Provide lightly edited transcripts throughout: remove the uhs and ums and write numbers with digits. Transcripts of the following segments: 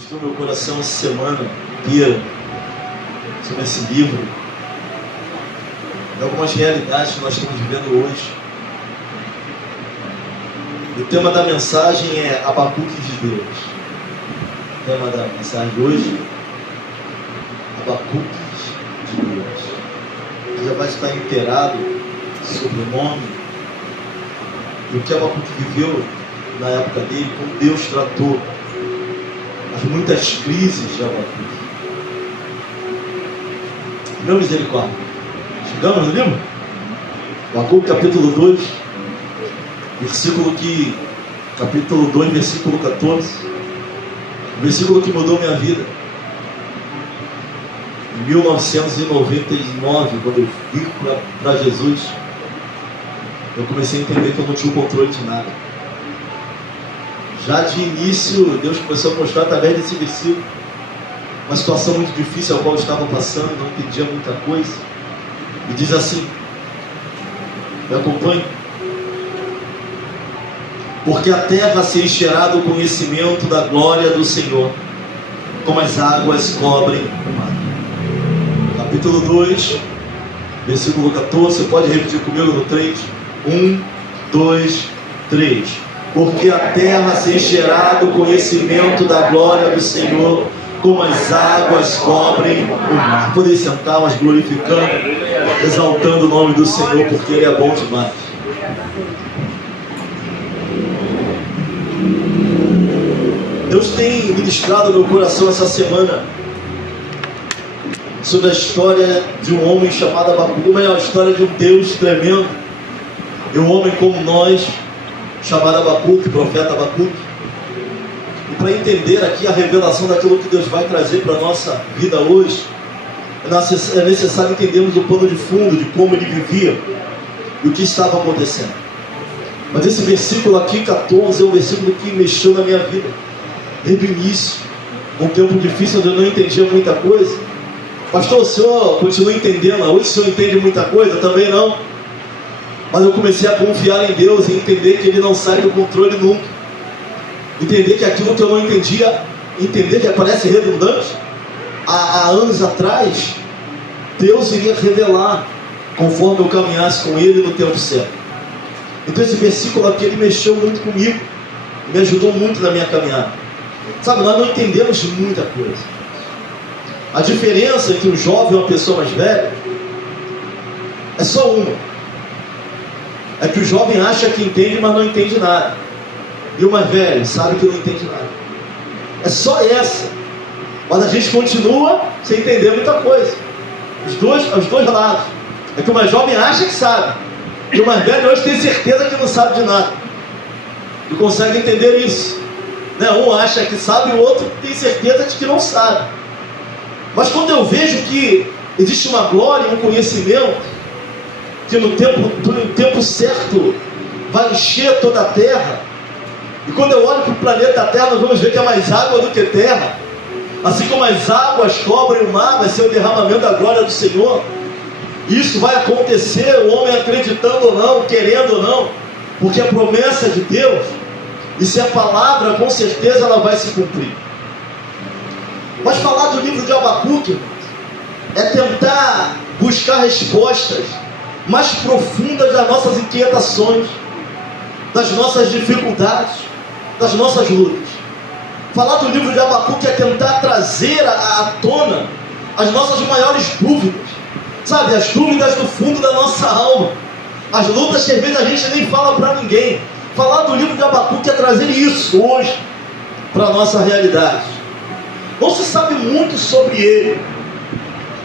Ministrou meu coração essa semana inteira sobre esse livro e algumas realidades que nós estamos vivendo hoje. O tema da mensagem é Abacuque de Deus. O tema da mensagem de hoje, Abacuque de Deus. Você já vai estar inteirado sobre o nome e o que Abacuque viveu na época dele, como Deus tratou as muitas crises de Abacuque. Meu misericórdia. Chegamos no livro? Abacuque capítulo 2, capítulo 2, versículo 14. O versículo que mudou minha vida. Em 1999, quando eu vim para Jesus, eu comecei a entender que eu não tinha o controle de nada. Já de início, Deus começou a mostrar através desse versículo uma situação muito difícil a qual eu estava passando, não entendia muita coisa. E diz assim, me acompanhe. Porque a terra se encherá do conhecimento da glória do Senhor, como as águas cobrem o mar. Capítulo 2, versículo 14, você pode repetir comigo no 3? 1, 2, 3. Porque a terra se encherá do conhecimento da glória do Senhor, como as águas cobrem o mar. Poder sentar, mas glorificando, exaltando o nome do Senhor, porque Ele é bom demais. Deus tem ministrado no meu coração essa semana sobre a história de um homem chamado Abacuque, a história de um Deus tremendo, e um homem como nós, chamado Abacuque, profeta Abacuque. E para entender aqui a revelação daquilo que Deus vai trazer para a nossa vida hoje, é necessário entendermos o pano de fundo de como ele vivia e o que estava acontecendo. Mas esse versículo aqui, 14, é um versículo que mexeu na minha vida desde o início, um tempo difícil onde eu não entendia muita coisa. Pastor, o senhor continua entendendo? Hoje o senhor entende muita coisa? Também não. Mas eu comecei a confiar em Deus e entender que Ele não sai do controle nunca. Entender que aquilo que eu não entendia, entender que parece redundante, há anos atrás, Deus iria revelar conforme eu caminhasse com Ele no tempo certo. Então esse versículo aqui, ele mexeu muito comigo, me ajudou muito na minha caminhada. Sabe, nós não entendemos muita coisa. A diferença entre um jovem e uma pessoa mais velha é só uma. É que o jovem acha que entende, mas não entende nada. E o mais velho sabe que não entende nada. É só essa. Mas a gente continua sem entender muita coisa. Os dois lados. É que o mais jovem acha que sabe. E o mais velho hoje tem certeza que não sabe de nada. E consegue entender isso. Né? Um acha que sabe e o outro tem certeza de que não sabe. Mas quando eu vejo que existe uma glória, um conhecimento, que no tempo certo vai encher toda a terra, e quando eu olho para o planeta Terra, nós vamos ver que é mais água do que terra. Assim como as águas cobrem o mar, vai ser o derramamento da glória do Senhor. Isso vai acontecer, o homem acreditando ou não, querendo ou não, porque a promessa de Deus, e se a palavra, com certeza ela vai se cumprir. Mas falar do livro de Abacuque é tentar buscar respostas mais profundas das nossas inquietações, das nossas dificuldades, das nossas lutas. Falar do livro de Abacuque é tentar trazer à tona as nossas maiores dúvidas, sabe, as dúvidas do fundo da nossa alma, as lutas que às vezes a gente nem fala para ninguém. Falar do livro de Abacuque é trazer isso hoje para a nossa realidade. Não se sabe muito sobre ele,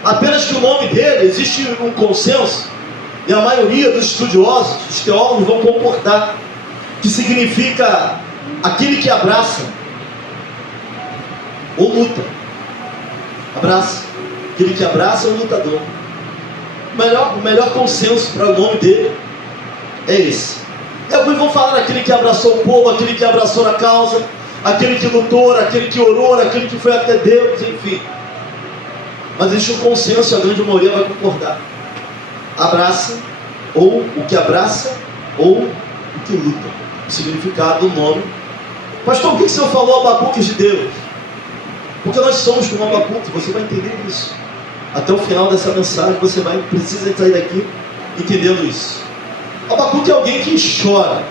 apenas que o nome dele, existe um consenso, e a maioria dos estudiosos, dos teólogos vão concordar, que significa aquele que abraça ou luta. Abraça, aquele que abraça ou lutador. O melhor consenso para o nome dele é esse. E alguns vão falar aquele que abraçou o povo, aquele que abraçou a causa, aquele que lutou, aquele que orou, aquele que foi até Deus, enfim. Mas existe um consenso e a grande maioria vai concordar. Abraça, ou o que abraça, ou o que luta. O significado do nome. Pastor, o que o senhor falou, Abacuque de Deus? Porque nós somos como Abacuque, você vai entender isso. Até o final dessa mensagem você precisa sair daqui entendendo isso. Abacuque é alguém que chora.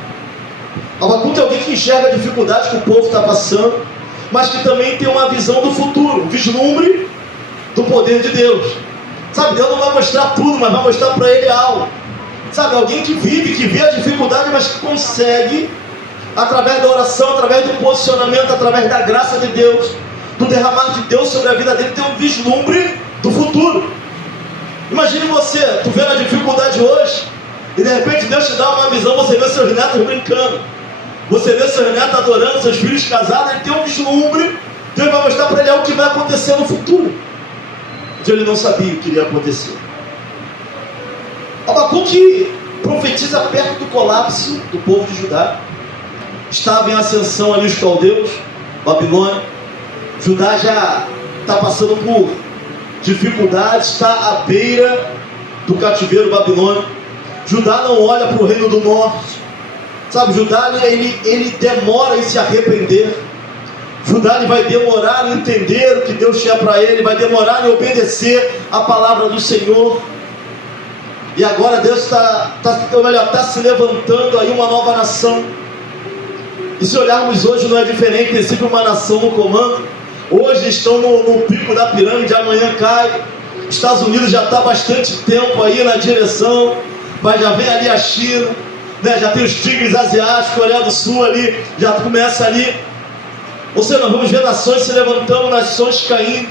Abacuque é alguém que enxerga a dificuldade que o povo está passando, mas que também tem uma visão do futuro, um vislumbre do poder de Deus. Sabe, Deus não vai mostrar tudo, mas vai mostrar para ele algo. Sabe, alguém que vive, que vê a dificuldade, mas que consegue, através da oração, através do posicionamento, através da graça de Deus, do derramar de Deus sobre a vida dele, ter um vislumbre do futuro. Imagine você, tu vendo a dificuldade hoje, e de repente Deus te dá uma visão, você vê seus netos brincando, você vê seus netos adorando, seus filhos casados, ele tem um vislumbre, Deus vai mostrar para ele algo que vai acontecer no futuro. Ele não sabia o que iria acontecer. Abacuque profetiza perto do colapso do povo de Judá. Estava em ascensão ali os caldeus, Babilônia. Judá já está passando por dificuldades, está à beira do cativeiro babilônico. Judá não olha para o reino do norte. Sabe, Judá ele demora em se arrepender. Judá ele vai demorar em entender o que Deus tinha para ele, vai demorar em obedecer a palavra do Senhor. E agora Deus está se levantando aí uma nova nação. E se olharmos hoje não é diferente, tem sempre uma nação no comando. Hoje estão no pico da pirâmide, amanhã cai. Estados Unidos já está há bastante tempo aí na direção, mas já vem ali a China, né? Já tem os tigres asiáticos, Coreia do Sul ali, já começa ali. Ou seja, nós vamos ver nações se levantando, nações caindo.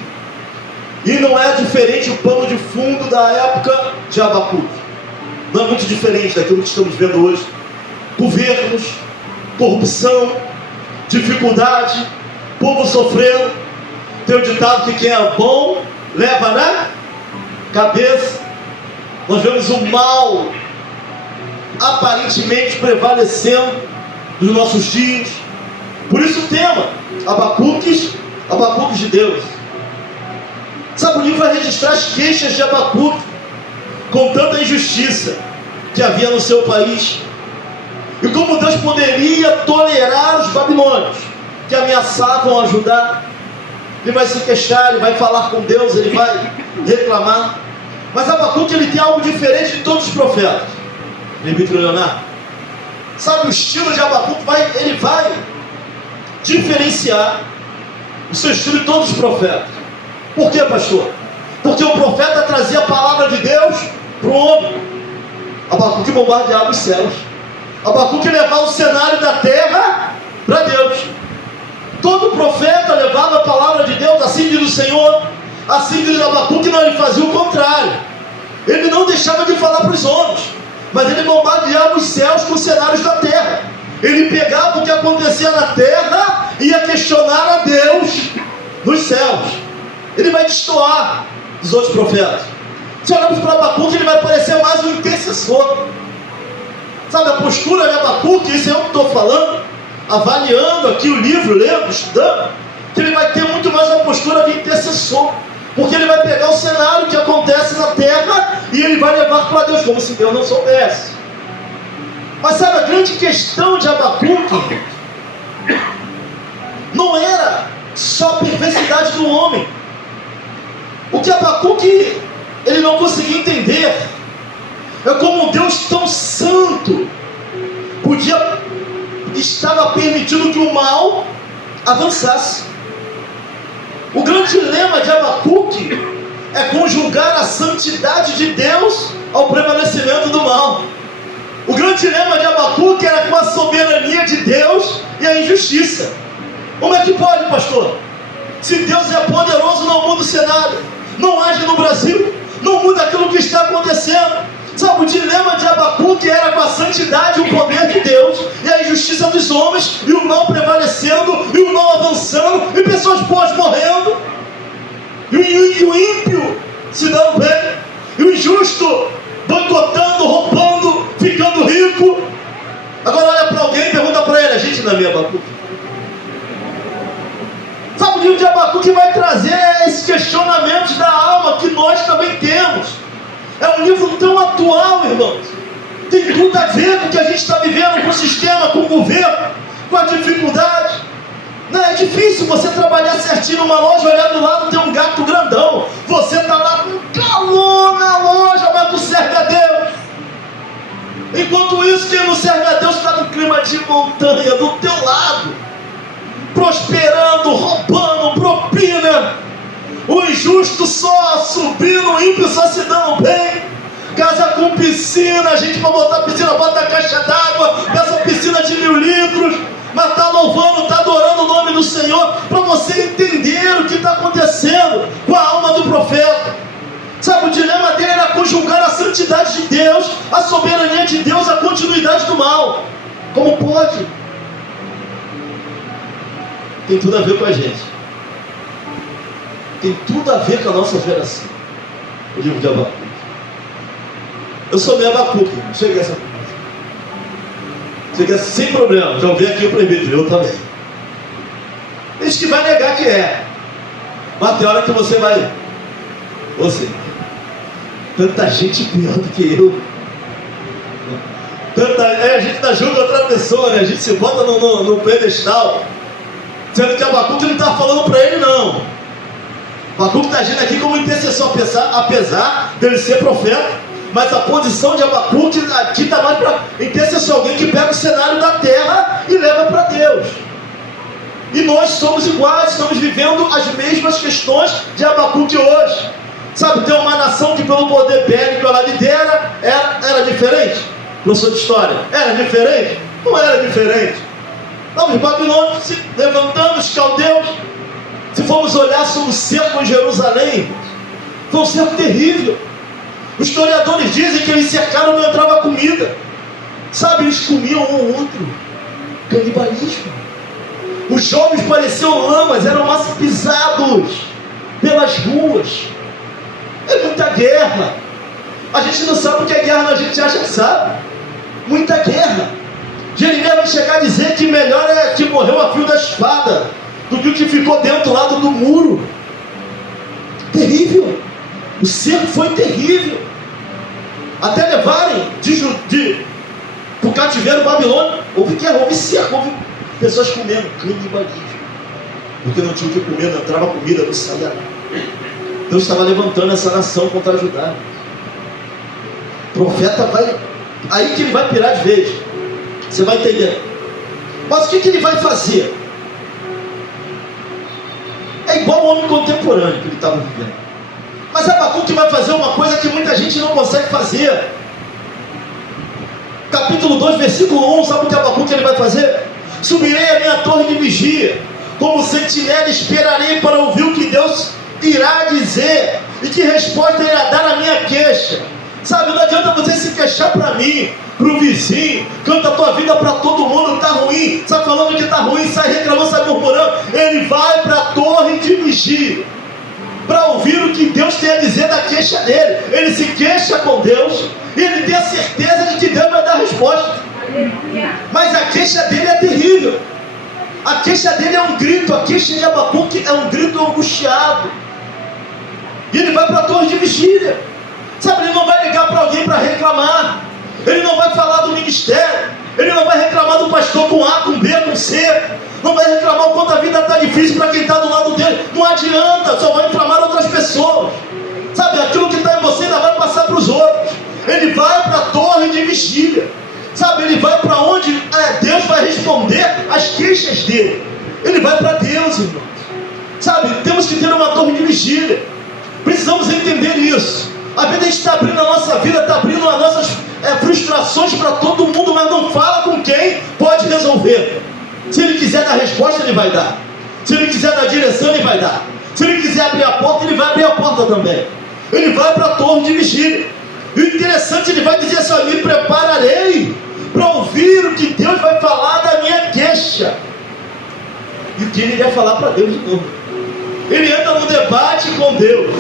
E não é diferente o pano de fundo da época de Abacuque. Não é muito diferente daquilo que estamos vendo hoje. Governos, corrupção, dificuldade, povo sofrendo. Tem o ditado que quem é bom leva na cabeça. Nós vemos o mal aparentemente prevalecendo nos nossos dias. Por isso o tema, Abacuques de Deus. Sabe, o livro vai registrar as queixas de Abacuque com tanta injustiça que havia no seu país, e como Deus poderia tolerar os babilônios que ameaçavam ajudar. Ele vai se queixar, ele vai falar com Deus, ele vai reclamar. Mas Abacuque ele tem algo diferente de todos os profetas. Presbítero Leonardo, sabe, o estilo de Abacuque ele vai diferenciar o seu estilo de todos os profetas. Por quê, pastor? Porque o profeta trazia a palavra de Deus para o homem. Abacuque bombardeava os céus. Abacuque levava o cenário da terra para Deus. Todo profeta levava a palavra de Deus, assim diz o Senhor, assim diz Abacuque. Não, ele fazia o contrário. Ele não deixava de falar para os homens, mas ele bombardeava os céus com os cenários da terra. Ele pegava o que acontecia na terra e ia questionar a Deus nos céus. Ele vai destoar dos outros profetas. Se olharmos para Abacuque, ele vai parecer mais um intercessor. Sabe, a postura de Abacuque, isso é eu que estou falando, avaliando aqui o livro, lendo, estudando, que ele vai ter muito mais uma postura de intercessor. Porque ele vai pegar o cenário que acontece na terra e ele vai levar para Deus, como se Deus não soubesse. Mas sabe, a grande questão de Abacuque não era só a perversidade do homem. O que Abacuque ele não conseguia entender é como um Deus tão santo estava permitindo que o mal avançasse. O grande dilema de Abacuque é conjugar a santidade de Deus ao prevalecimento do mal. O grande dilema de Abacuque era com a soberania de Deus e a injustiça. Como é que pode, pastor? Se Deus é poderoso, não muda o cenário, não age no Brasil, não muda aquilo que está acontecendo. Sabe, o dilema de Abacuque era com a santidade, o poder de Deus e a injustiça dos homens, e o mal prevalecendo, e o mal avançando, e pessoas boas morrendo, e o ímpio se dando bem, e o injusto boicotando, roubando, ficando rico. Agora olha para alguém e pergunta para ele: a gente não é meio Abacuque? Sabe, o livro de Abacuque vai trazer esses questionamentos da alma que nós também temos. É um livro tão atual, irmãos. Tem tudo a ver com o que a gente está vivendo, com o sistema, com o governo, com a dificuldade. Não é difícil você trabalhar certinho numa loja, olhar do lado, tem um gato grandão. Você está lá com calor na loja, mas tu serve a Deus. Enquanto isso, quem não serve a Deus está no clima de montanha, do teu lado, prosperando, roubando, propina. O injusto só subindo, o ímpio só se dando bem. Casa com piscina, a gente para botar piscina, bota a caixa d'água, peça piscina de 1000 litros, mas está louvando, está adorando o nome do Senhor, para você entender o que está acontecendo com a alma do profeta. Sabe, o dilema dele era conjugar a santidade de Deus, a soberania de Deus, a continuidade do mal. Como pode? Tem tudo a ver com a gente. Tem tudo a ver com a nossa geração. O livro de Abacuque. Eu sou meio Abacuque, cheguei a essa coisa. Cheguei sem problema, já ouvi aqui o presbítero, eu também. Tem gente que vai negar que é. Mas tem hora que você vai. Você. Tanta gente pior do que eu. A gente ainda julga outra pessoa, né? A gente se bota no pedestal. Sendo que Abacuque não está falando para ele, não. Abacuque está agindo aqui como intercessor, apesar dele ser profeta. Mas a posição de Abacuque aqui está mais para intercessor, alguém que pega o cenário da terra e leva para Deus. E nós somos iguais, estamos vivendo as mesmas questões de Abacuque hoje. Sabe, tem uma nação que pelo poder bélico ela lidera, era diferente? Professor de história, era diferente? Não era diferente. Não, os babilônios se levantando, os caldeus. Se formos olhar sobre o cerco em Jerusalém, foi um cerco terrível. Os historiadores dizem que eles cercaram e não entrava comida. Sabe, eles comiam um ao outro. Canibalismo. Os jovens pareciam lamas, eram pisados pelas ruas. É muita guerra. A gente não sabe o que é guerra, a gente acha que sabe. Muita guerra. Jeremias vai chegar a dizer que melhor é que morreu a fio da espada do que o que ficou dentro do lado do muro. Terrível. O cerco foi terrível. Até levarem para o cativeiro babilônico. Houve guerra, houve cerco, houve pessoas comendo. Canibalismo. Porque não tinha o que comer, não entrava comida, não saía nada. Deus estava levantando essa nação contra Judá. O profeta vai... Aí que ele vai pirar de vez. Você vai entender. Mas o que ele vai fazer? É igual ao homem contemporâneo que ele estava vivendo. Mas Abacuque vai fazer uma coisa que muita gente não consegue fazer. Capítulo 2, versículo 1, sabe o que Abacuque ele vai fazer? Subirei a minha torre de vigia, como sentinela esperarei para ouvir o que Deus irá dizer e que resposta irá dar à minha queixa. Sabe, não adianta você se queixar para mim, para o vizinho, canta a tua vida para todo mundo, está ruim, sai falando que está ruim, sai reclamando, sai murmurando. Ele vai para a torre de vigia para ouvir o que Deus tem a dizer da queixa dele. Ele se queixa com Deus e ele tem a certeza de que Deus vai dar resposta. Mas a queixa dele é terrível. A queixa dele é um grito. A queixa de Abacuque é um grito angustiado. E ele vai para a torre de vigília. Sabe, ele não vai ligar para alguém para reclamar. Ele não vai falar do ministério. Ele não vai reclamar do pastor com A, com B, com C. Não vai reclamar o quanto a vida está difícil para quem está do lado dele. Não adianta, só vai inflamar outras pessoas. Sabe, aquilo que está em você ainda vai passar para os outros. Ele vai para a torre de vigília. Sabe, ele vai para onde Deus vai responder as queixas dele. Ele vai para Deus, irmãos. Sabe, temos que ter uma torre de vigília. Precisamos entender isso. A vida está abrindo a nossa vida, está abrindo as nossas frustrações para todo mundo, mas não fala com quem pode resolver. Se ele quiser dar resposta, ele vai dar. Se ele quiser dar direção, ele vai dar. Se ele quiser abrir a porta, ele vai abrir a porta também. Ele vai para a torre de vigília. E o interessante, ele vai dizer assim: me prepararei para ouvir o que Deus vai falar da minha queixa. E o que ele vai falar para Deus de novo? Ele entra no debate com Deus.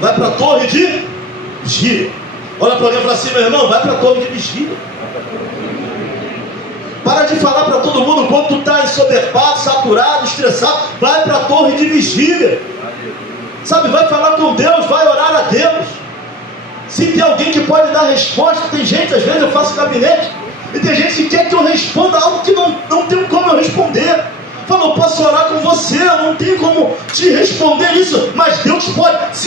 Vai para a torre de vigília. Olha para alguém e fala assim: meu irmão, vai para a torre de vigília. Para de falar para todo mundo quando tu está ensoberbado, saturado, estressado. Vai para a torre de vigília. Sabe, vai falar com Deus, vai orar a Deus. Se tem alguém que pode dar resposta, tem gente, às vezes eu faço gabinete, e tem gente que quer que eu responda algo que não tem como eu responder. Fala, eu posso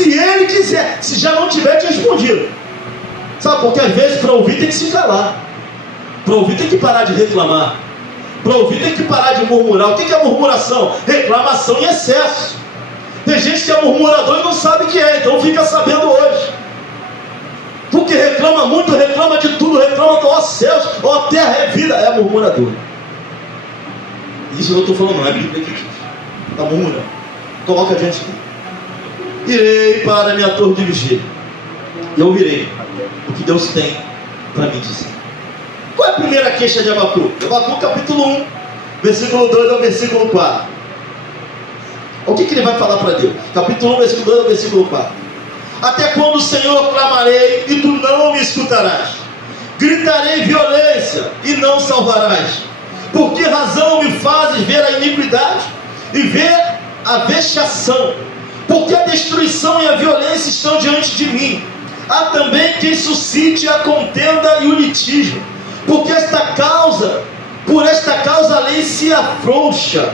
se ele quiser. Se já não tiver te respondido. Sabe, porque às vezes para ouvir tem que se calar. Para ouvir tem que parar de reclamar. Para ouvir tem que parar de murmurar. O que é murmuração? Reclamação em excesso. Tem gente que é murmurador e não sabe o que é, então fica sabendo hoje. Porque reclama muito, reclama de tudo, reclama do ó céus, ó terra, é vida, é murmurador. Isso eu não estou falando, não é a Bíblia que diz. Está murmurando. Coloca adiante aqui. Irei para a minha torre de vigília. E eu virei o que Deus tem para me dizer. Qual é a primeira queixa de Abacuque? Abacuque capítulo 1, versículo 2 ao versículo 4. O que ele vai falar para Deus? Capítulo 1, versículo 2 ao versículo 4. Até quando, Senhor, clamarei e tu não me escutarás? Gritarei violência e não salvarás. Por que razão me fazes ver a iniquidade e ver a vexação? Porque a destruição e a violência estão diante de mim. Há também quem suscite a contenda e o litígio. Por esta causa a lei se afrouxa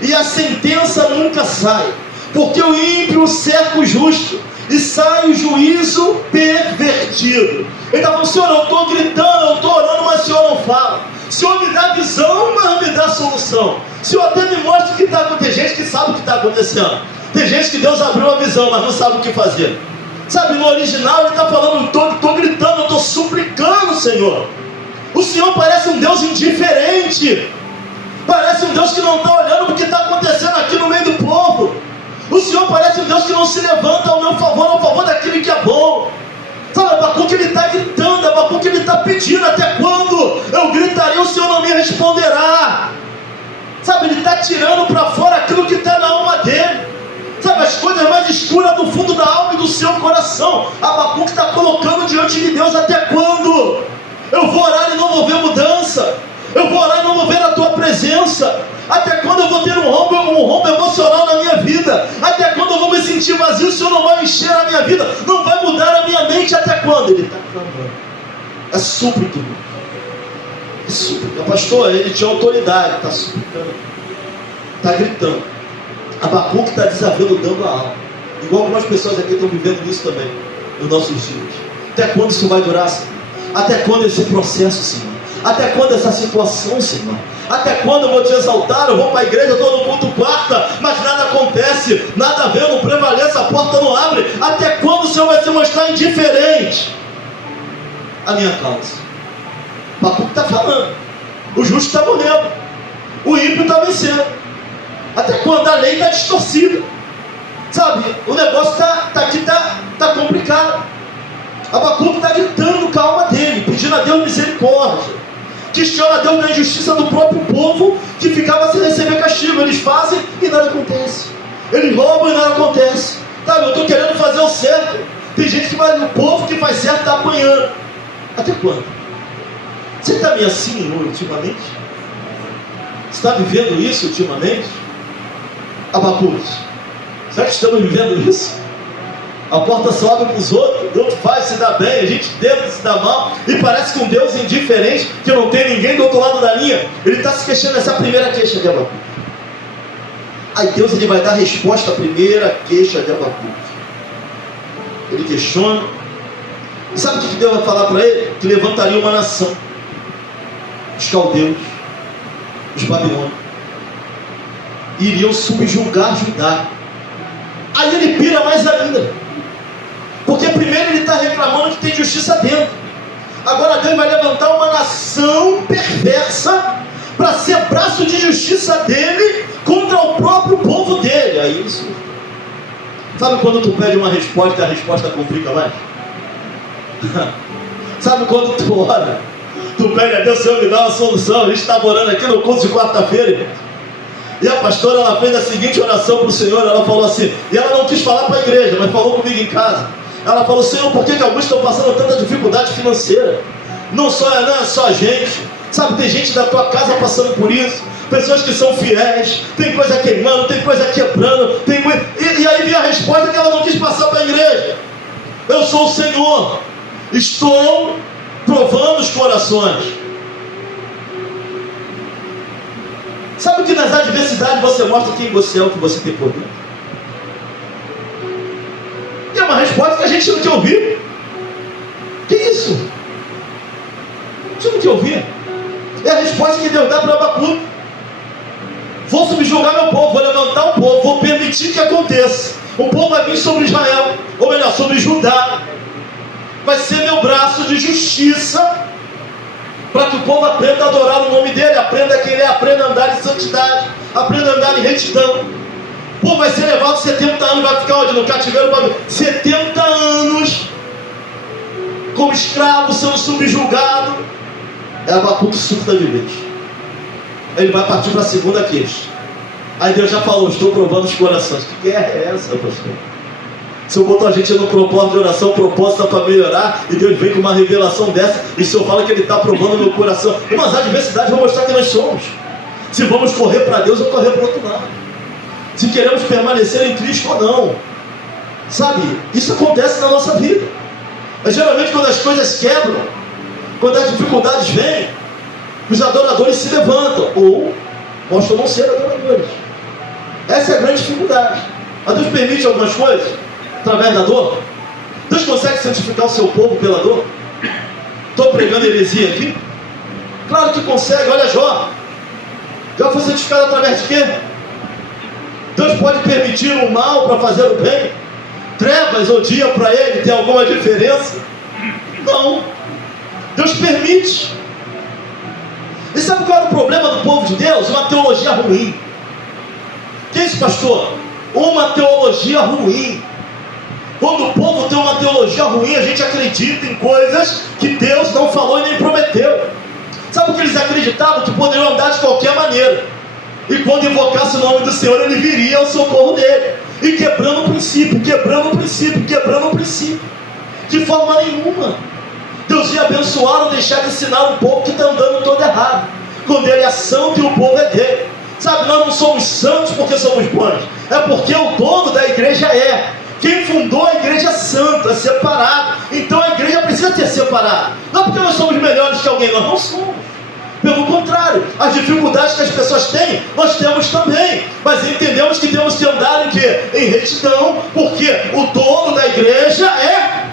e a sentença nunca sai. Porque o ímpio cerca o justo e sai o juízo pervertido. Ele está falando: Senhor, eu estou gritando, eu estou orando, mas o Senhor não fala. O Senhor me dá visão, mas me dá solução. O Senhor até me mostra o que está acontecendo. Tem gente que sabe o que está acontecendo. Tem gente que Deus abriu a visão, mas não sabe o que fazer. Sabe, no original ele está falando: estou gritando, estou suplicando, Senhor. O Senhor parece um Deus indiferente. Parece um Deus que não está olhando para o que está acontecendo aqui no meio do povo. O Senhor parece um Deus que não se levanta ao meu favor, ao favor daquele que é bom. Sabe, Abacuque ele está gritando, Abacuque ele está pedindo: até quando eu gritarei, o Senhor não me responderá. Sabe, ele está tirando para fora aquilo que está na alma dele. Sabe, as coisas mais escuras do fundo da alma e do seu coração. Abacuque está colocando diante de Deus: até quando? Eu vou orar e não vou ver mudança. Eu vou orar e não vou ver a tua presença. Até quando eu vou ter um rombo emocional na minha vida? Até quando eu vou me sentir vazio? O Senhor não vai encher a minha vida, não vai mudar a minha mente. Até quando? Ele está clamando. É súplica. É súplica. Pastor, ele tinha autoridade, está suplicando, está gritando. Abacuque está desafiando, dando a alma. Igual algumas pessoas aqui estão vivendo isso também nos nossos dias. Até quando isso vai durar, Senhor? Até quando esse processo, Senhor? Até quando essa situação, Senhor? Até quando eu vou te exaltar? Eu vou para a igreja, estou no culto quarta, mas nada acontece, nada vê, eu não prevaleço, a porta não abre. Até quando o Senhor vai se mostrar indiferente à minha causa? O Abacuque está falando: o justo está morrendo, o ímpio está vencendo. Até quando? A lei está distorcida. Sabe, o negócio está complicado. Abacuque está gritando com a alma dele, pedindo a Deus misericórdia. Questiona a Deus da injustiça do próprio povo que ficava sem receber castigo. Eles fazem e nada acontece. Eles roubam e nada acontece. Sabe, eu estou querendo fazer o certo. Tem gente que vai, o povo que faz certo está apanhando. Até quando? Você está meio assim ultimamente? Você está vivendo isso ultimamente? Abacuque, será que estamos vivendo isso? A porta só abre para os outros, o outro faz, se dá bem, a gente tenta, se dá mal, e parece que um Deus indiferente, que não tem ninguém do outro lado da linha. Ele está se queixando dessa primeira queixa de Abacuque. Aí Deus ele vai dar resposta à primeira queixa de Abacuque. Ele questiona. E sabe o que Deus vai falar para ele? Que levantaria uma nação: os caldeus, os babilônios, iriam subjugar Judá. Aí ele pira mais ainda, porque primeiro ele está reclamando que tem justiça dentro. Agora Deus vai levantar uma nação perversa para ser braço de justiça dele contra o próprio povo dele. Aí isso, sabe quando tu pede uma resposta e a resposta complica mais? Sabe quando tu ora, tu pede a Deus: Senhor, me dá uma solução. A gente estava orando aqui no culto de quarta-feira, e a pastora ela fez a seguinte oração para o Senhor. Ela falou assim, e ela não quis falar para a igreja, mas falou comigo em casa. Ela falou: Senhor, por que alguns estão passando tanta dificuldade financeira? Não é só a gente. Sabe, tem gente da tua casa passando por isso. Pessoas que são fiéis, tem coisa queimando, tem coisa quebrando, e aí vem a resposta que ela não quis passar para a igreja: eu sou o Senhor, estou provando os corações. Sabe que nas adversidades você mostra quem você é, o que você tem por dentro. gente não quer ouvir. Que isso? A gente não quer ouvir. É a resposta que Deus dá para Abacuque. Vou subjugar meu povo, vou levantar o povo, vou permitir que aconteça. O povo vai vir sobre Israel, ou melhor, sobre Judá. Vai ser meu braço de justiça, para que o povo aprenda a adorar o nome dele, aprenda quem ele é, aprenda a andar em santidade, aprenda a andar em retidão. O povo vai ser levado 70 anos, vai ficar onde? No cativeiro, 70 anos, como escravo, sendo subjugado. É Abacuque surta de vez. Ele vai partir para a segunda queixa. Aí Deus já falou, estou provando os corações. Que guerra é essa, pastor? Se eu botar a gente no propósito de oração, propósito para melhorar, e Deus vem com uma revelação dessa, e se eu falo que Ele está provando o meu coração, umas adversidades vão mostrar que nós somos. Se vamos correr para Deus ou correr para o outro lado. Se queremos permanecer em Cristo ou não. Sabe, isso acontece na nossa vida. Mas geralmente quando as coisas quebram, quando as dificuldades vêm, os adoradores se levantam, ou mostram não ser adoradores. Essa é a grande dificuldade. Mas Deus permite algumas coisas através da dor. Deus consegue santificar o seu povo pela dor? Estou pregando heresia aqui? Claro que consegue. Olha Jó. Jó foi santificado através de quê? Deus pode permitir o mal para fazer o bem? Trevas ou dia para ele tem alguma diferença? Não. Deus permite. E sabe qual era o problema do povo de Deus? Uma teologia ruim. Que é isso, pastor? Uma teologia ruim. Quando o povo tem uma teologia ruim, a gente acredita em coisas que Deus não falou e nem prometeu. Sabe o que eles acreditavam? Que poderiam andar de qualquer maneira, e quando invocasse o nome do Senhor, Ele viria ao socorro dele. E quebrando o princípio, quebrando o princípio, quebrando o princípio. De forma nenhuma Deus ia abençoar ou deixar de ensinar um povo que está andando todo errado, quando Ele é santo e o povo é dele. Sabe, nós não somos santos porque somos bons, é porque o dono da igreja é. Quem fundou a igreja é santo, é separado. Então a igreja precisa ser separada. Não porque nós somos melhores que alguém, nós não somos. Pelo contrário, as dificuldades que as pessoas têm, nós temos também. Mas entendemos que temos que andar em quê? Em retidão, porque o dono da igreja é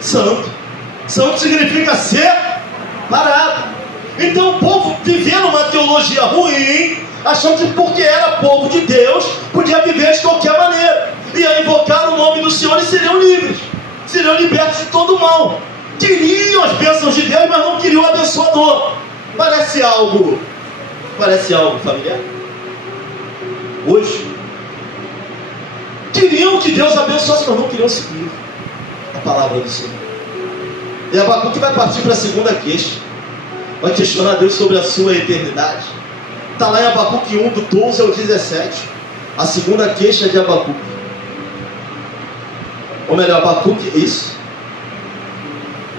santo. Santo significa ser parado. Então o povo vivendo uma teologia ruim, achando que porque era povo de Deus, podia viver de qualquer maneira. Ia invocar o nome do Senhor e seriam livres. Seriam libertos de todo o mal. Queriam as bênçãos de Deus, mas não queriam o abençoador. Parece algo familiar? Hoje queriam que Deus abençoasse, mas não queriam seguir a palavra do Senhor. E Abacuque vai partir para a segunda queixa. Vai questionar Deus sobre a sua eternidade. Está lá em Abacuque 1, do 12 ao 17. A segunda queixa de Abacuque. Ou melhor, Abacuque, isso.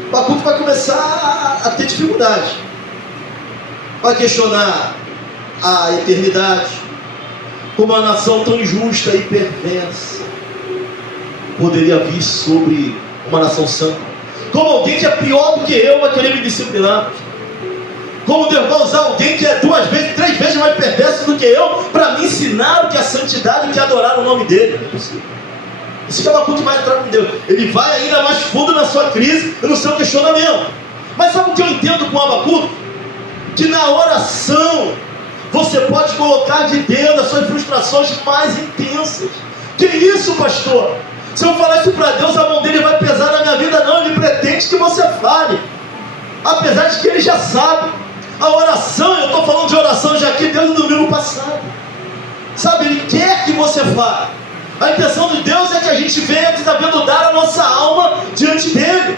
Abacuque vai começar a ter dificuldade. Vai questionar a eternidade. Como uma nação tão injusta e perversa poderia vir sobre uma nação santa? Como alguém que é pior do que eu vai querer me disciplinar? Como Deus vai usar alguém que é 2 vezes, 3 vezes mais perverso do que eu para me ensinar o que é santidade e o que é adorar o nome dele? Não é possível. Isso que Abacuque vai entrar com Deus. Ele vai ainda mais fundo na sua crise e no seu questionamento. Mas sabe o que eu entendo com Abacuque? Que na oração você pode colocar de Deus as suas frustrações mais intensas. Que isso, pastor? Se eu falar isso para Deus, a mão dele vai pesar na minha vida? Não, ele pretende que você fale, apesar de que ele já sabe. A oração, eu estou falando de oração já aqui desde o domingo passado. Sabe, ele quer que você fale. A intenção de Deus é que a gente venha sabendo dar a nossa alma diante dele.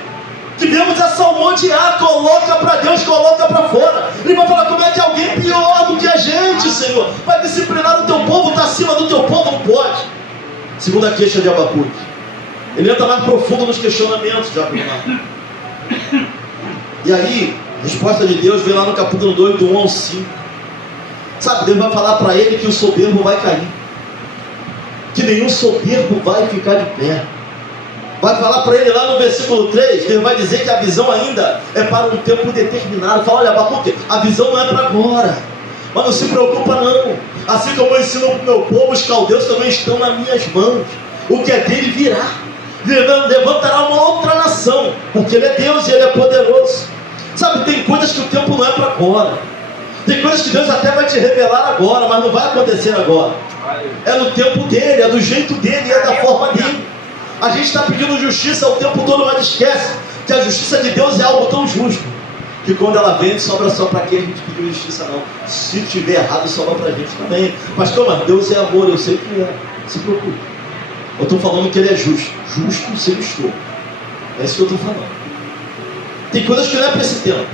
Que demos essa salmodiar, coloca para Deus, coloca para fora. Ele vai falar, como é que alguém pior do que a gente, Senhor, vai disciplinar o teu povo, está acima do teu povo? Não pode. Segunda queixa de Abacuque. Ele entra mais profundo nos questionamentos de Abacuque. E aí, a resposta de Deus vem lá no capítulo 2, do 1 ao 5. Sabe, Deus vai falar para ele que o soberbo vai cair, que nenhum soberbo vai ficar de pé. Vai falar para ele lá no versículo 3, Deus vai dizer que a visão ainda é para um tempo determinado. Fala, olha, Abacuque, a visão não é para agora, mas não se preocupa não. Assim como eu ensino para o meu povo, os caldeus também estão nas minhas mãos. O que é dele virá. levantará uma outra nação, porque Ele é Deus e Ele é poderoso. Sabe, tem coisas que o tempo não é para agora. Tem coisas que Deus até vai te revelar agora, mas não vai acontecer agora. É no tempo dEle, é do jeito dEle, é da forma dEle. A gente está pedindo justiça o tempo todo, mas esquece que a justiça de Deus é algo tão justo, que quando ela vem, sobra só para quem a gente pediu justiça não. Se tiver errado, sobra para a gente também. Pastor, mas Deus é amor, eu sei que é. Se preocupe. Eu estou falando que Ele é justo. Justo se eu estou. É isso que eu estou falando. Tem coisas que não é para esse tempo.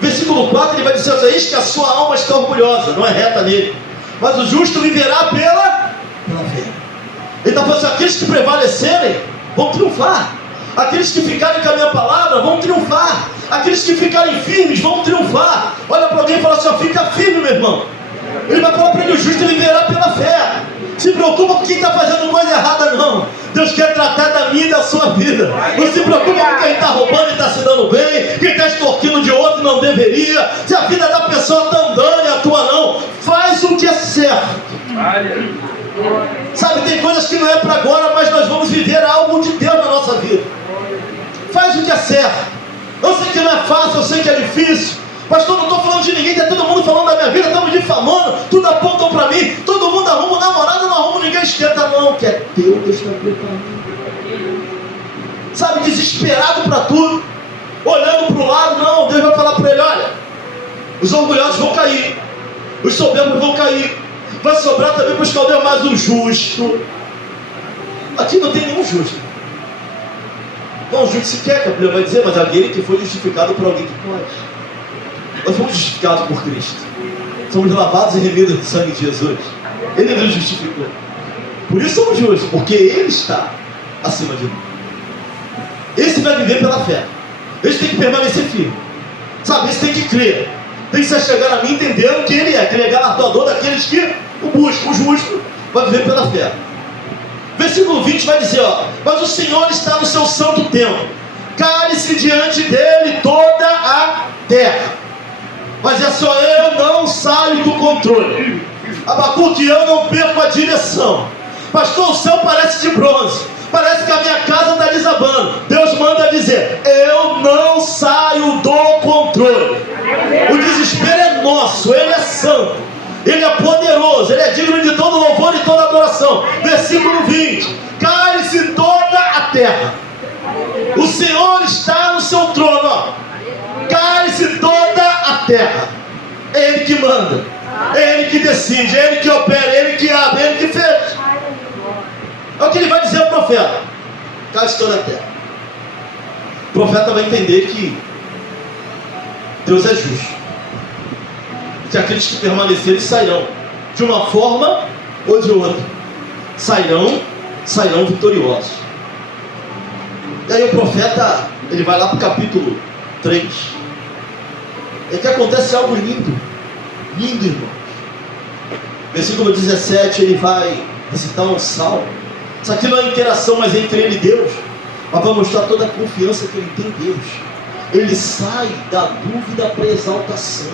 Versículo 4, ele vai dizer: eis que a sua alma está orgulhosa, não é reta nele, mas o justo viverá pela fé. Ele está falando assim: aqueles que prevalecerem vão triunfar. Aqueles que ficarem com a minha palavra vão triunfar. Aqueles que ficarem firmes vão triunfar. Olha para alguém e fala assim: ó, fica firme, meu irmão. Ele vai falar para ele: o justo viverá pela fé. Se preocupa com quem está fazendo coisa errada, não. Deus quer tratar da minha e da sua vida. Não se preocupa com quem está roubando e está se dando bem, quem está extorquindo de outro e não deveria. Se a vida da pessoa está andando e a tua não, faz o que é certo. Sabe, tem coisas que não é para agora, mas nós vamos viver algo de Deus na nossa vida. Faz o que é certo. Eu sei que não é fácil, eu sei que é difícil. Pastor, não estou falando de ninguém, está todo mundo falando da minha vida, estamos difamando, tudo apontam para mim, todo mundo arruma um namorado, não arruma ninguém, esquenta não, que é teu, Deus está preparado. Sabe, desesperado para tudo, olhando para o lado, não, Deus vai falar para ele: olha, os orgulhosos vão cair, os soberbos vão cair, vai sobrar também para os caldeus, mas o justo, aqui não tem nenhum justo. Não, justo se quer, que a Bíblia vai dizer, mas alguém que foi justificado por alguém que pode. Nós fomos justificados por Cristo. Somos lavados e remidos do sangue de Jesus. Ele nos justificou. Por isso somos justos, porque Ele está acima de nós. Esse vai viver pela fé. Esse tem que permanecer firme. Sabe, esse tem que crer. Tem que se chegar a mim entendendo que Ele é galardoador daqueles que o buscam. O justo vai viver pela fé. Versículo 20 vai dizer, ó: mas o Senhor está no seu santo templo. Cale-se diante dele toda a terra. Mas é só eu não saio do controle. Abacuque, eu não perco a direção. Pastor, o céu parece de bronze. Parece que a minha casa está desabando. Deus manda dizer: eu não saio do controle. O desespero é nosso, Ele é santo, Ele é poderoso, Ele é digno de todo louvor e toda adoração. Versículo 20: cale-se toda a terra. O Senhor está no seu trono, ó. Cale-se toda a terra. É Ele que manda, é Ele que decide, é Ele que opera, é Ele que abre, é Ele que fecha. É o que Ele vai dizer ao profeta: cale-se toda a terra. O profeta vai entender que Deus é justo, que aqueles que permanecerem sairão, de uma forma ou de outra, sairão vitoriosos. E aí o profeta, ele vai lá para o capítulo 3. E que acontece algo lindo, irmãos. Versículo 17, ele vai recitar um salmo. Isso aqui não é interação, mas é entre ele e Deus, mas vai mostrar toda a confiança que ele tem em Deus. Ele sai da dúvida para a exaltação.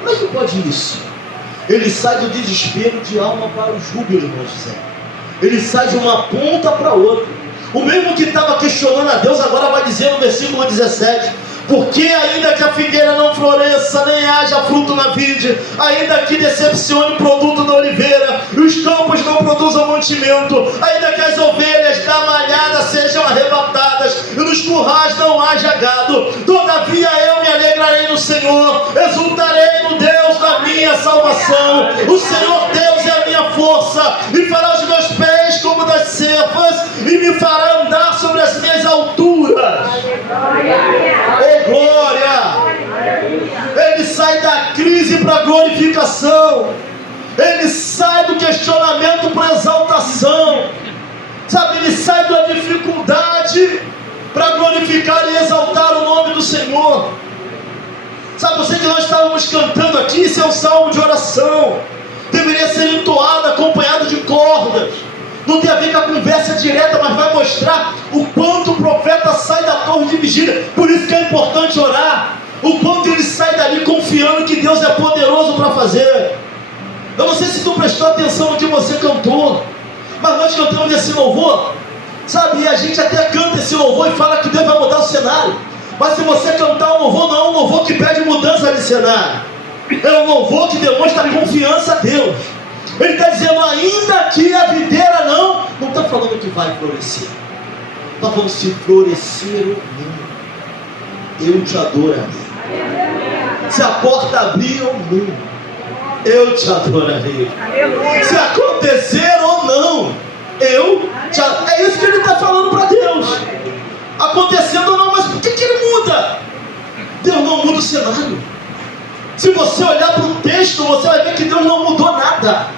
Como é que pode isso? Ele sai do desespero de alma para o júbilo, irmão José. Ele sai de uma ponta para outra. O mesmo que estava questionando a Deus, agora vai dizer no versículo 17: porque ainda que a figueira não floresça, nem haja fruto na vide, ainda que decepcione o produto da oliveira, e os campos não produzam mantimento, ainda que as ovelhas da malhada sejam arrebatadas, e nos currais não haja gado, todavia eu me alegrarei no Senhor, exultarei no Deus da minha salvação. O Senhor Deus é a minha força, e fará os meus pés como das cepas, e me fará andar sobre as minhas alturas. Oh, glória! Ele sai da crise para a glorificação. Ele sai do questionamento para a exaltação. Sabe, ele sai da dificuldade para glorificar e exaltar o nome do Senhor. Sabe, eu sei que nós estávamos cantando aqui, isso é um salmo de oração. Deveria ser entoado, acompanhado de cordas. Não tem a ver com a conversa direta, mas vai mostrar o quanto o profeta sai da torre de vigília. Por isso que é importante orar. O quanto ele sai dali confiando que Deus é poderoso para fazer. Eu não sei se tu prestou atenção no que você cantou, mas nós cantamos esse louvor Sabe, e a gente até canta esse louvor e fala que Deus vai mudar o cenário. Mas se você cantar um louvor, não é um louvor que pede mudança de cenário. É um louvor que demonstra confiança a Deus. Ele está dizendo, ainda que a videira não está falando que vai florescer. Está falando se florescer ou não, eu te adorarei. Se a porta abrir ou não, eu te adorarei. Se acontecer ou não, eu te adorarei. É isso que ele está falando para Deus. Acontecendo ou não, mas por que ele muda? Deus não muda o cenário. Se você olhar para o texto, você vai ver que Deus não mudou nada.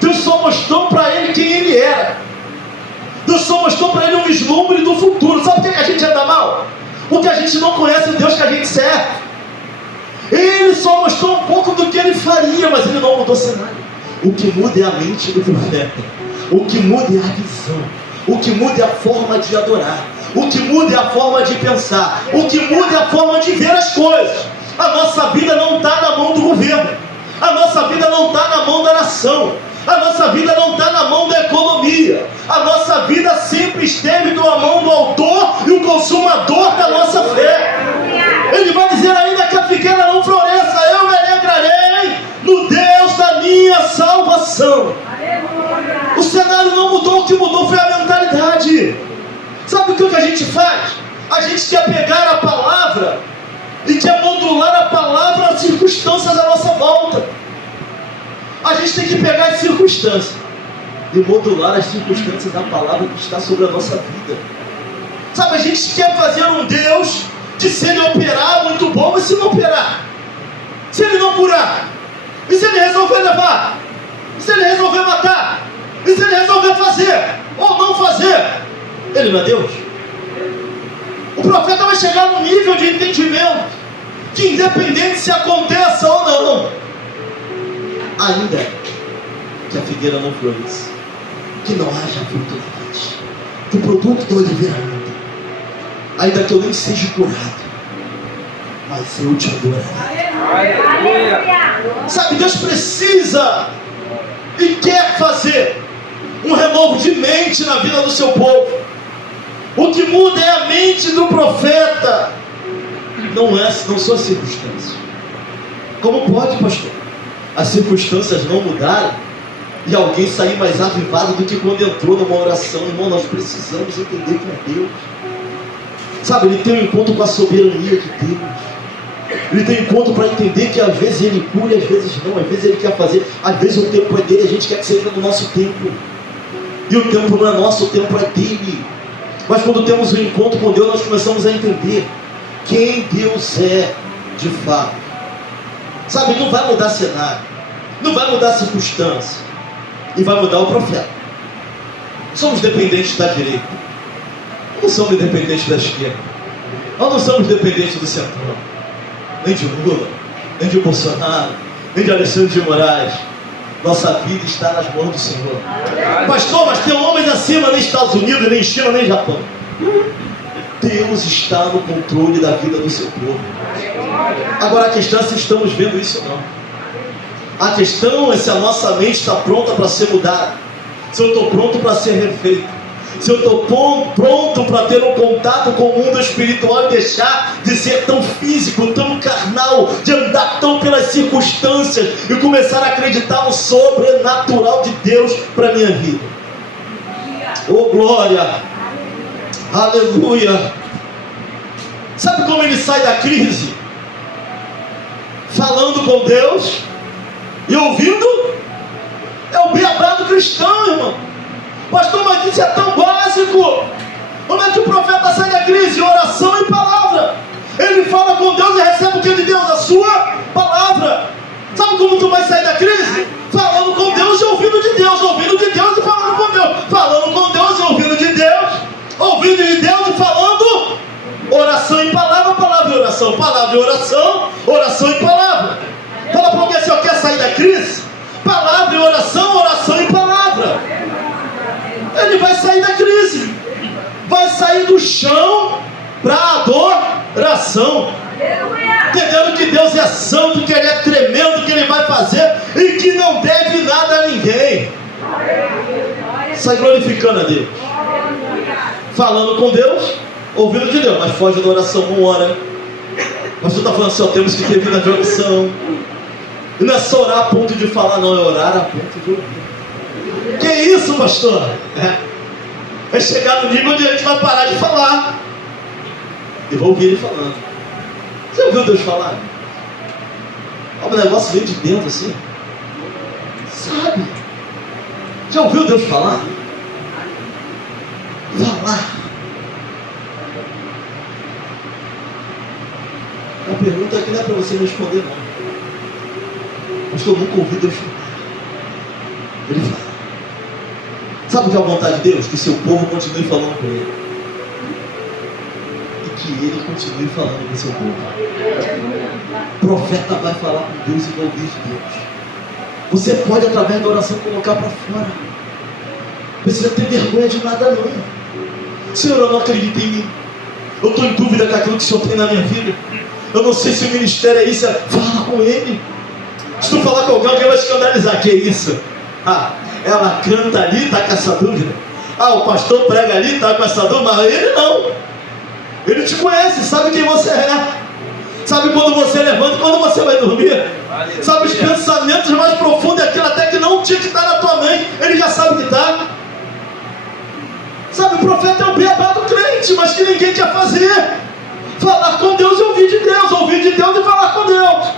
Deus só mostrou para ele quem ele era. Deus só mostrou para ele um vislumbre do futuro. Sabe por que a gente anda mal? Porque a gente não conhece o Deus que a gente serve. Ele só mostrou um pouco do que ele faria, mas ele não mudou o cenário. O que muda é a mente do profeta. O que muda é a visão. O que muda é a forma de adorar. O que muda é a forma de pensar. O que muda é a forma de ver as coisas. A nossa vida não está na mão do governo. A nossa vida não está na mão da nação. A nossa vida não está na mão da economia. A nossa vida sempre esteve na mão do autor e o consumador da nossa fé. Ele vai dizer ainda que a figueira não floresça, eu me alegrarei no Deus da minha salvação. O cenário não mudou, o que mudou foi a mentalidade. Sabe o que a gente faz? A gente quer pegar a palavra e quer modular a palavra às circunstâncias à nossa volta. A gente tem que pegar as circunstâncias e modular as circunstâncias da palavra que está sobre a nossa vida. Sabe, a gente quer fazer um Deus que, se ele operar, muito bom, mas se não operar, se ele não curar, e se ele resolver levar, e se ele resolver matar, e se ele resolver fazer ou não fazer, ele não é Deus. O profeta vai chegar num nível de entendimento que, independente se aconteça ou não, ainda que a figueira não floresça, que não haja fruto verde, que o produto da oliveira muda, ainda que eu nem seja curado, mas eu te adorarei. Sabe, Deus precisa e quer fazer um renovo de mente na vida do seu povo. O que muda é a mente do profeta, não são as circunstâncias. Como pode, pastor, as circunstâncias não mudarem e alguém sair mais avivado do que quando entrou numa oração? Irmão, nós precisamos entender quem é Deus. Sabe, ele tem um encontro com a soberania de Deus. Ele tem um encontro para entender que às vezes ele cura, às vezes não, às vezes ele quer fazer, às vezes o tempo é dele, a gente quer que seja do nosso tempo. E o tempo não é nosso, o tempo é dele. Mas quando temos um encontro com Deus, nós começamos a entender quem Deus é de fato. Sabe, não vai mudar cenário, não vai mudar circunstância, e vai mudar o profeta. Somos dependentes da direita, não somos dependentes da esquerda, nós não somos dependentes do centrão, nem de Lula, nem de Bolsonaro, nem de Alexandre de Moraes. Nossa vida está nas mãos do Senhor. Pastor, mas tem homens acima, nem Estados Unidos, nem China, nem Japão. Deus está no controle da vida do seu povo. Agora a questão é se estamos vendo isso ou não. A questão é se a nossa mente está pronta para ser mudada, se eu estou pronto para ser refeito, se eu estou pronto para ter um contato com o mundo espiritual e deixar de ser tão físico, tão carnal, de andar tão pelas circunstâncias e começar a acreditar no sobrenatural de Deus para a minha vida. Oh glória, aleluia. Sabe como ele sai da crise? Falando com Deus e ouvindo. É o beabá do cristão, irmão. Pastor, mas isso é tão básico. Como é que o profeta sai da crise? Oração e palavra. Ele fala com Deus e recebe o que de Deus? A sua palavra. Sabe como tu vai sair da crise? Falando com Deus e ouvindo de Deus. Ouvindo de Deus e falando com Deus. Falando com Deus e ouvindo de Deus. Ouvindo de Deus e falando. Oração e palavra, palavra e oração. Palavra e oração, oração e palavra. Fala para alguém assim, quer sair da crise? Palavra e oração, oração e palavra. Ele vai sair da crise, vai sair do chão para adoração, entendendo que Deus é santo, que Ele é tremendo, que Ele vai fazer e que não deve nada a ninguém. Sai glorificando a Deus. falando com Deus, ouvindo de Deus, mas foge da oração, não ora. O pastor está falando assim, ó, temos que ter vida de oração. E não é só orar a ponto de falar, não, é orar a ponto de ouvir. Que isso, pastor? É chegar no nível onde a gente vai parar de falar. E vou ouvir ele falando. Você ouviu Deus falar? O negócio veio de dentro assim. Sabe? Já ouviu Deus falar? Falar. A pergunta aqui não é para você me responder, não. Mas eu nunca ouvi Deus falar. Ele fala. Sabe o que é a vontade de Deus? Que seu povo continue falando com Ele. E que Ele continue falando com seu povo. O profeta vai falar com Deus e vai ouvir de Deus. Você pode, através da oração, colocar para fora. Não precisa ter vergonha de nada, não. Senhor, eu não acredito em mim. Eu estou em dúvida com aquilo que o Senhor tem na minha vida. Eu não sei se o ministério é isso. Fala com Ele. Se tu falar com alguém vai escandalizar. Que é isso? Ela canta ali, está com essa dúvida. O pastor prega ali, está com essa dúvida. Mas ele não. Ele te conhece, sabe quem você é. Sabe quando você levanta e quando você vai dormir. Sabe os pensamentos mais profundos, aquilo até que não tinha que estar na tua mente. Ele já sabe que está. Sabe, o profeta é o beabá do crente, mas que ninguém quer fazer. Falar com Deus e ouvir de Deus. Ouvir de Deus e falar com Deus.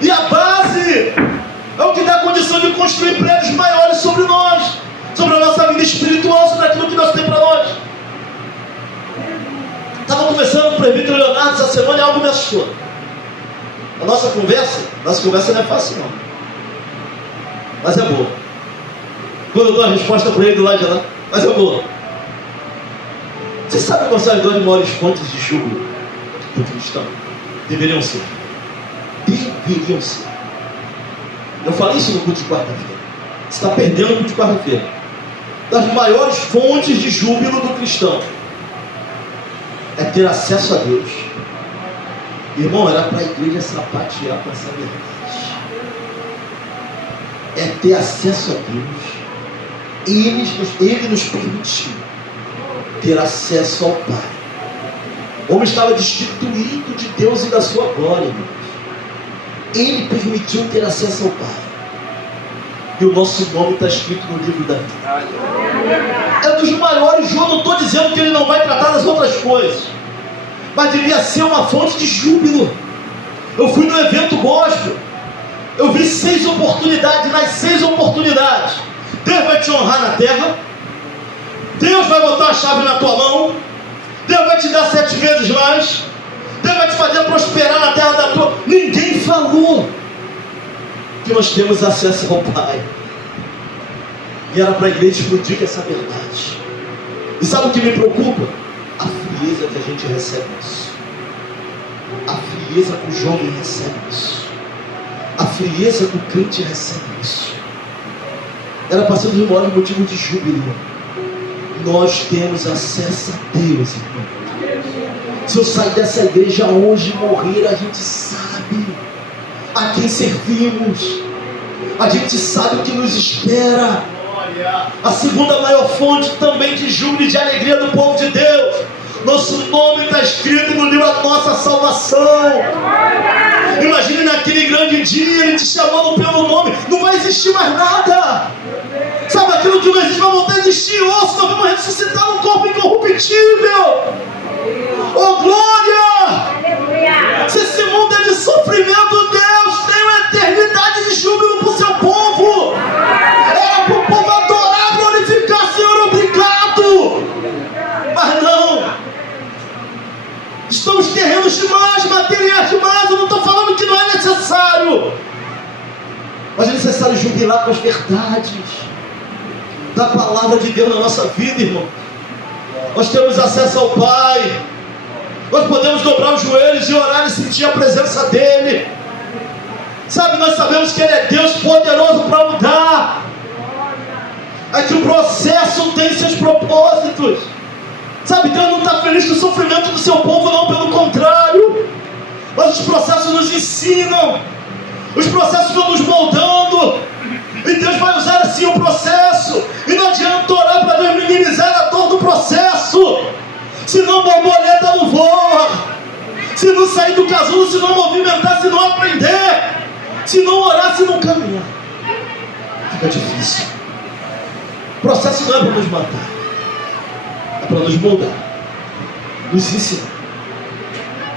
E a base é o que dá condição de construir prédios maiores sobre nós, sobre a nossa vida espiritual, sobre aquilo que Deus tem para nós. Estava conversando com o presbítero Leonardo essa semana e algo me assustou. A nossa conversa não é fácil, não, mas é boa. Quando eu dou a resposta para ele do lado de lá, mas é boa. Você sabe quais são as duas maiores fontes de júbilo do cristão? Deveriam ser. Eu falei isso no culto de quarta-feira. Você está perdendo o culto de quarta-feira. Das maiores fontes de júbilo do cristão é ter acesso a Deus. Irmão, era para a igreja sapatear com essa verdade. É ter acesso a Deus. Ele nos permitiu ter acesso ao Pai. O homem estava destituído de Deus e da sua glória, irmãos. Ele permitiu ter acesso ao Pai. E o nosso nome está escrito no livro da vida. É dos maiores. Eu não estou dizendo que ele não vai tratar das outras coisas, mas devia ser uma fonte de júbilo. Eu fui no evento gospel. Eu vi 6 oportunidades. Nas 6 oportunidades, Deus vai te honrar na terra. Deus vai botar a chave na tua mão. Deus vai te dar 7 vezes mais. Deus vai te fazer prosperar na terra da tua. Ninguém falou que nós temos acesso ao Pai. E era para a igreja explodir com essa verdade. E sabe o que me preocupa? A frieza que a gente recebe isso. A frieza que o jovem recebe isso. A frieza que o crente recebe isso. Era para ser um dos maiores motivos de júbilo. Nós temos acesso a Deus, irmão. Se eu sair dessa igreja hoje e morrer, a gente sabe a quem servimos. A gente sabe o que nos espera. A segunda maior fonte também de júbilo e de alegria do povo de Deus. Nosso nome está escrito no livro da nossa salvação. Imagine naquele grande dia, Ele te chamando pelo nome. Não vai existir mais nada. Sabe, aquilo que não existe vai voltar a existir. Nós vamos ressuscitar um corpo incorruptível. Oh glória! Se esse mundo é de sofrimento, Deus tem uma eternidade de júbilo para o seu povo. Era para o povo adorar, glorificar, Senhor, obrigado. Mas não. Estamos terrenos demais, materiais demais. Eu não estou falando que não é necessário, mas é necessário jubilar com as verdades da palavra de Deus na nossa vida, irmão. Nós temos acesso ao Pai. Nós podemos dobrar os joelhos e orar e sentir a presença dEle. Sabe, nós sabemos que Ele é Deus poderoso para mudar. É que o processo tem seus propósitos. Sabe, Deus não está feliz com o sofrimento do seu povo, não, pelo contrário. Mas os processos nos ensinam. Os processos vão nos moldando. E Deus vai usar assim o processo. E não adianta orar para Deus minimizar a dor do processo. Senão borboleta não voa. Se não sair do casulo, se não movimentar, se não aprender, se não orar, se não caminhar, fica difícil. O processo não é para nos matar, é para nos moldar, nos ensinar.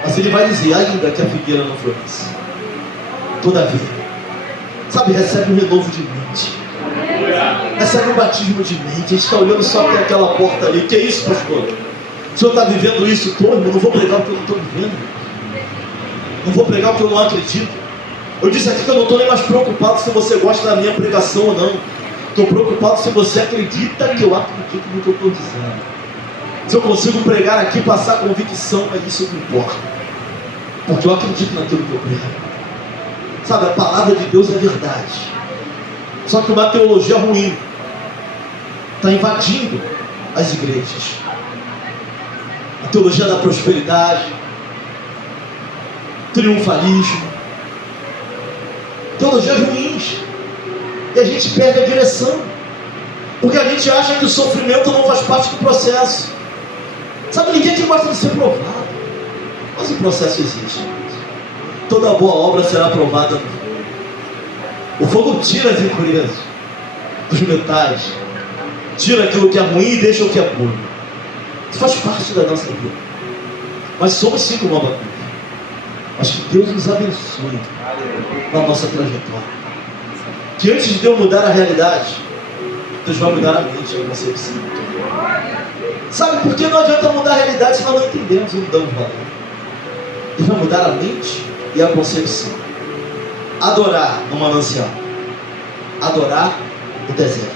Mas ele vai dizer, ainda que a figueira não floresça, todavia, sabe, recebe um renovo de mente, recebe um batismo de mente. A gente está olhando só para aquela porta ali. Que é isso, pastor? O senhor está vivendo isso todo? Eu não vou pregar o que eu não estou vivendo, não vou pregar o que eu não acredito. Eu disse aqui que eu não estou nem mais preocupado se você gosta da minha pregação ou não. Estou preocupado se você acredita que eu acredito no que eu estou dizendo. Se eu consigo pregar aqui e passar convicção, é isso que importa, porque eu acredito naquilo que eu prego. Sabe, a palavra de Deus é verdade, só que uma teologia ruim está invadindo as igrejas. A teologia da prosperidade, triunfalismo, teologias ruins, e a gente perde a direção, porque a gente acha que o sofrimento não faz parte do processo. Sabe, ninguém que gosta de ser provado, mas o processo existe. Toda boa obra será provada no fogo. O fogo tira as impurezas dos metais, tira aquilo que é ruim e deixa o que é puro. Isso faz parte da nossa vida. Mas somos sim como Abacuque. Mas que Deus nos abençoe na nossa trajetória. Que antes de eu mudar a realidade, Deus vai mudar a mente, a concepção. Sabe por que não adianta mudar a realidade se nós não entendemos e não damos valor? Deus vai mudar a mente e a concepção. Adorar no manancial, adorar no deserto.